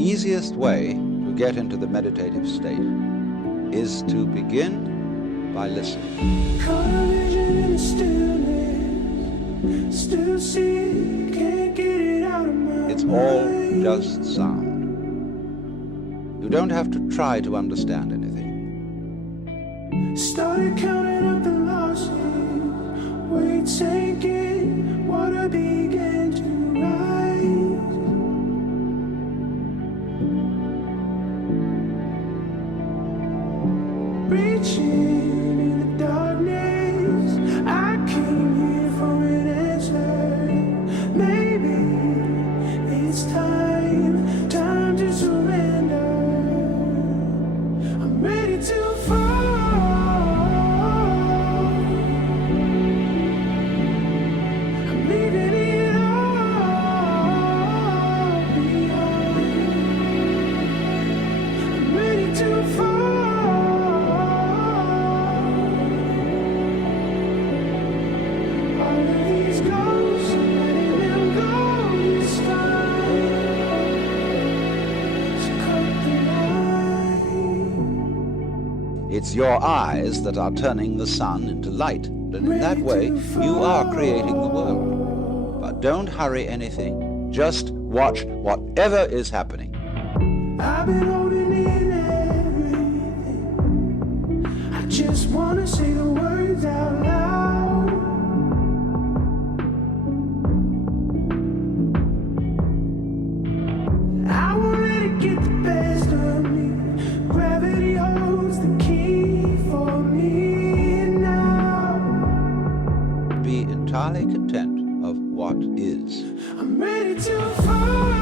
easiest way to get into the meditative state is to begin by listening. It's all just sound. You don't have to try to understand anything. Started counting up the losses, weight sinking, water began to rise. Reaching in the darkness, I came here for an answer. Maybe it's time to surrender. I'm ready to fall. I'm leaving it all behind. I'm ready to fall. All of these ghosts, letting them go this time. So cut the line. It's your eyes that are turning the sun into light, and in that way you are creating the world. But don't hurry anything. Just watch whatever is happening. I've been holding in everything. I just wanna say the words out loud. I won't let it get the best of me. Gravity holds the key for me now. Be entirely content of what is. I'm ready to fall.